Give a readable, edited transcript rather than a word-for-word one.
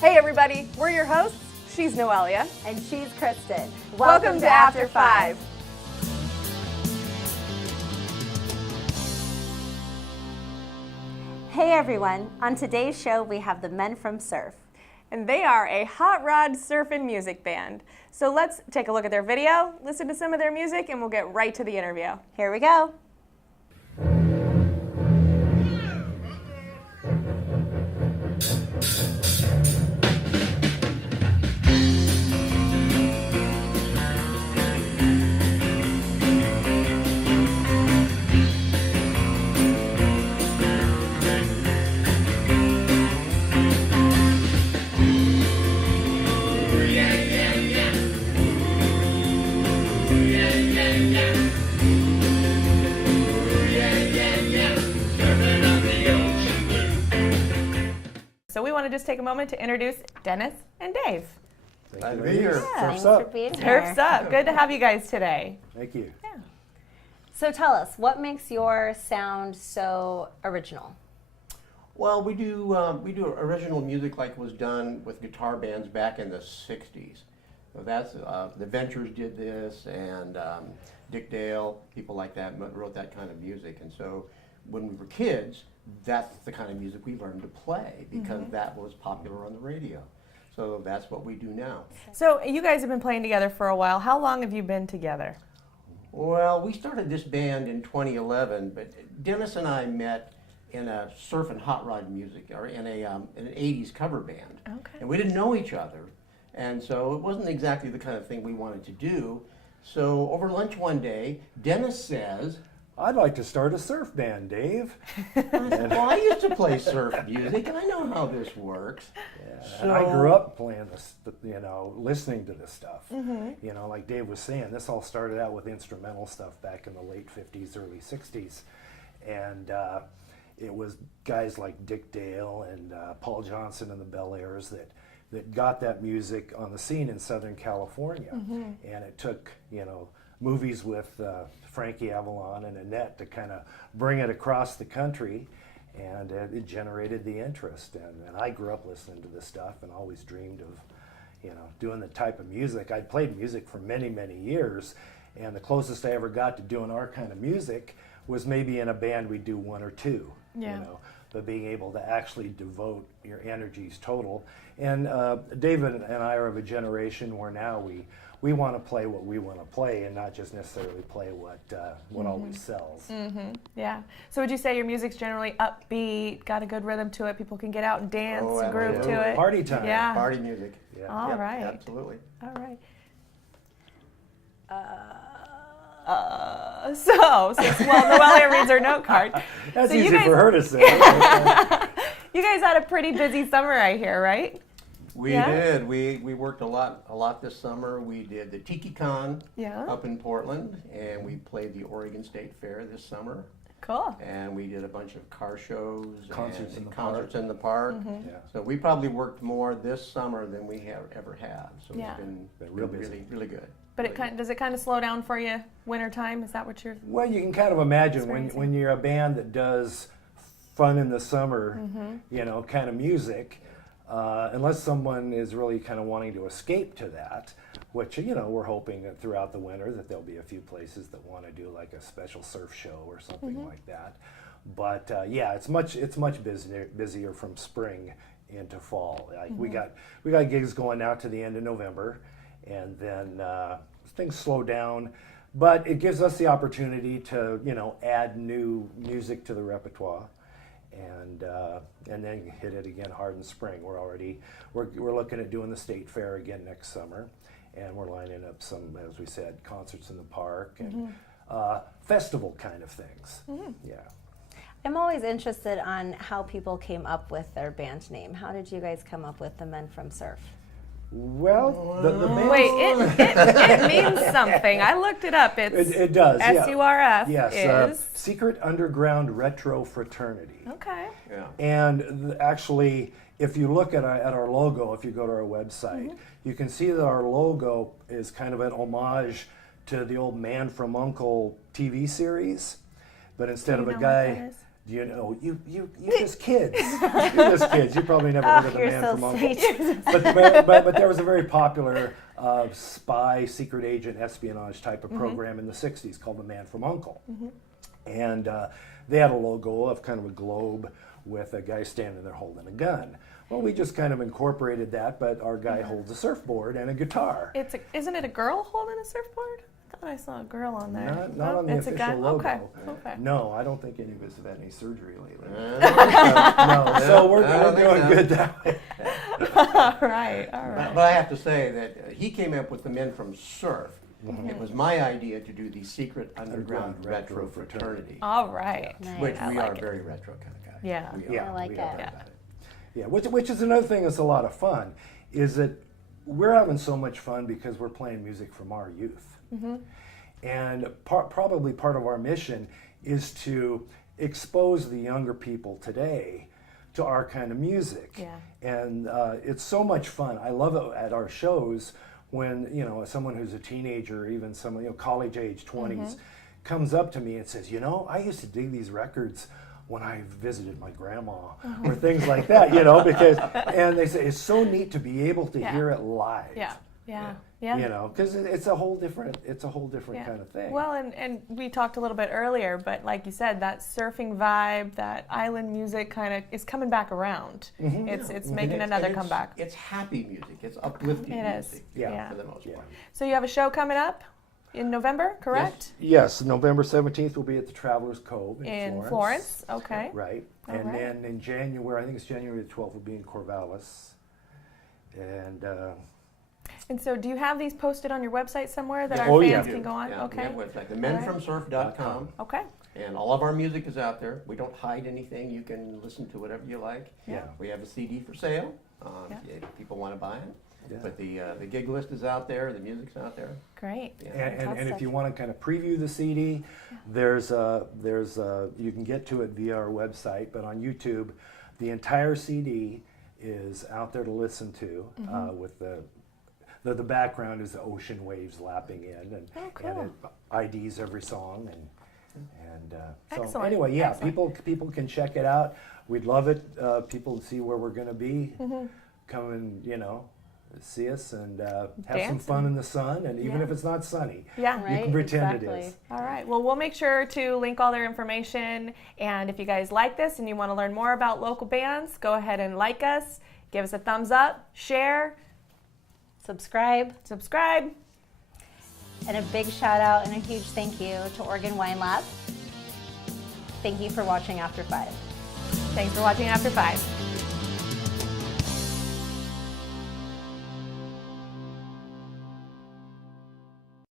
Hey everybody, we're your hosts. She's Noelia. And she's Kristen. Welcome to After 5. Hey everyone, on today's show we have the men from S.U.R.F. And they are a hot rod surf and music band. So let's take a look at their video, listen to some of their music, and we'll get right to the interview. Here we go. So we want to just take a moment to introduce Dennis and Dave. Glad to be here. Thanks Surf's for up. being here. Surf's up. Good to have you guys today. Thank you. Yeah. So tell us, what makes your sound so original? Well, we do original music like was done with guitar bands back in the '60s. So that's the Ventures did this, and Dick Dale, people like that wrote that kind of music. And so when we were kids, that's the kind of music we learned to play because that was popular on the radio. So that's what we do now. So you guys have been playing together for a while. How long have you been together? Well, we started this band in 2011, but Dennis and I met in a surf and hot rod music, or in an 80s cover band. Okay. And we didn't know each other, and so it wasn't exactly the kind of thing we wanted to do. So over lunch one day, Dennis says, I'd like to start a surf band, Dave. well, I used to play surf music, and I know how this works. And I grew up playing this, listening to this stuff. Mm-hmm. Like Dave was saying, this all started out with instrumental stuff back in the late 50s, early 60s. And it was guys like Dick Dale and Paul Johnson and the Bel Airs that got that music on the scene in Southern California. And it took, movies with Frankie Avalon and Annette to kind of bring it across the country, and it generated the interest. And I grew up listening to this stuff and always dreamed of, doing the type of music. I'd played music for many, many years, and the closest I ever got to doing our kind of music was maybe in a band we'd do one or two, but being able to actually devote your energies total. And David and I are of a generation where now we want to play what we want to play and not just necessarily play what always sells. Yeah. So would you say your music's generally upbeat, got a good rhythm to it, people can get out and dance, groove to it? Party time. Yeah. Party music. Yeah. All right. Absolutely. All right. Well, Noelia reads her note card. That's So you easy guys- for her to say. You guys had a pretty busy summer, I hear, right? We Yeah? did. We worked a lot this summer. We did the Tiki Con Yeah. up in Portland, and we played the Oregon State Fair this summer. Cool. And we did a bunch of car shows, Concerts and in the concerts park. in the park. Yeah. So we probably worked more this summer than we have ever had. So Yeah. it's been Real busy. really, really good. But Really does it kind of slow down for you wintertime? Is that what you're... Well, you can kind of imagine Experiencing. when you're a band that does fun in the summer, Mm-hmm. kind of music, unless someone is really kind of wanting to escape to that, which, we're hoping that throughout the winter that there'll be a few places that want to do like a special surf show or something Mm-hmm. like that. But it's much busier from spring into fall. Like we got gigs going out to the end of November, and then things slow down. But it gives us the opportunity to add new music to the repertoire, and then hit it again hard in spring. We're looking at doing the state fair again next summer, and we're lining up some, as we said, concerts in the park and festival kind of things. Yeah. I'm always interested on how people came up with their band name. How did you guys come up with the men from S.U.R.F? Well, the band, Wait, it means something. I looked it up. It's it does. Yeah. S.U.R.F. Yes, is... Secret Underground Retro Fraternity. Okay. Yeah. And actually, if you look at our logo, if you go to our website, you can see that our logo is kind of an homage to the old Man from U.N.C.L.E. TV series. But instead Do of you a know what that guy, is? you know, you just kids. You're just kids. You probably never heard of the You're Man so from Uncle. sweet. But there was a very popular spy, secret agent, espionage type of program in the 60s called The Man from Uncle. And they had a logo of kind of a globe with a guy standing there holding a gun. Well, we just kind of incorporated that, but our guy holds a surfboard and a guitar. Isn't it a girl holding a surfboard? I thought I saw a girl on there. Not on the it's a official guy? logo. Okay. No, I don't think any of us have had any surgery lately. No, So we're I don't think doing so. good that way. All right. But I have to say that he came up with the men from S.U.R.F. It was my idea to do the secret underground retro fraternity, All right. Nice. which I we like are it. very retro kind of guys. Yeah. We Yeah, are. I like We it. are Yeah. about it. Yeah, which is another thing that's a lot of fun, is that we're having so much fun because we're playing music from our youth. And probably part of our mission is to expose the younger people today to our kind of music. Yeah. And it's so much fun. I love it at our shows when, you know, someone who's a teenager, even someone, you know, college age 20s, comes up to me and says, you know, I used to dig these records when I visited my grandma or things like that, you know, and they say it's so neat to be able to Yeah. hear it live. Yeah. You know, because it's a whole different kind of thing. Well, and we talked a little bit earlier, but like you said, that surfing vibe, that island music kind of is coming back around. It's making another comeback. It's happy music. It's uplifting It is. music. Yeah. For the most part. So you have a show coming up in November, correct? Yes, November 17th will be at the Travelers Cove in Florence. Okay. Right. All And right. then in January, I think it's January the 12th, will be in Corvallis. And so do you have these posted on your website somewhere that Oh, our yeah. fans can go on? Yeah, Okay. we have a website, themenfromsurf.com. Okay. And all of our music is out there. We don't hide anything. You can listen to whatever you like. Yeah. We have a CD for sale. Yeah. If people want to buy it. Yeah. But the gig list is out there. The music's out there. Great. Yeah. And if Fantastic. you want to kind of preview the CD, you can get to it via our website, but on YouTube, the entire CD is out there to listen to with the background is the ocean waves lapping in, and it IDs every song, and so Excellent. anyway, yeah, Excellent. people can check it out. We'd love it. People to see where we're going to be. Come and see us and have some Dance fun in the sun, and even Yeah. if it's not sunny, Yeah. you Right, can pretend exactly. it is. All right. Well, we'll make sure to link all their information. And if you guys like this and you want to learn more about local bands, go ahead and like us, give us a thumbs up, share, Subscribe. subscribe. And a big shout out and a huge thank you to Oregon Wine Lab. Thank you for watching After 5. Thanks for watching After 5.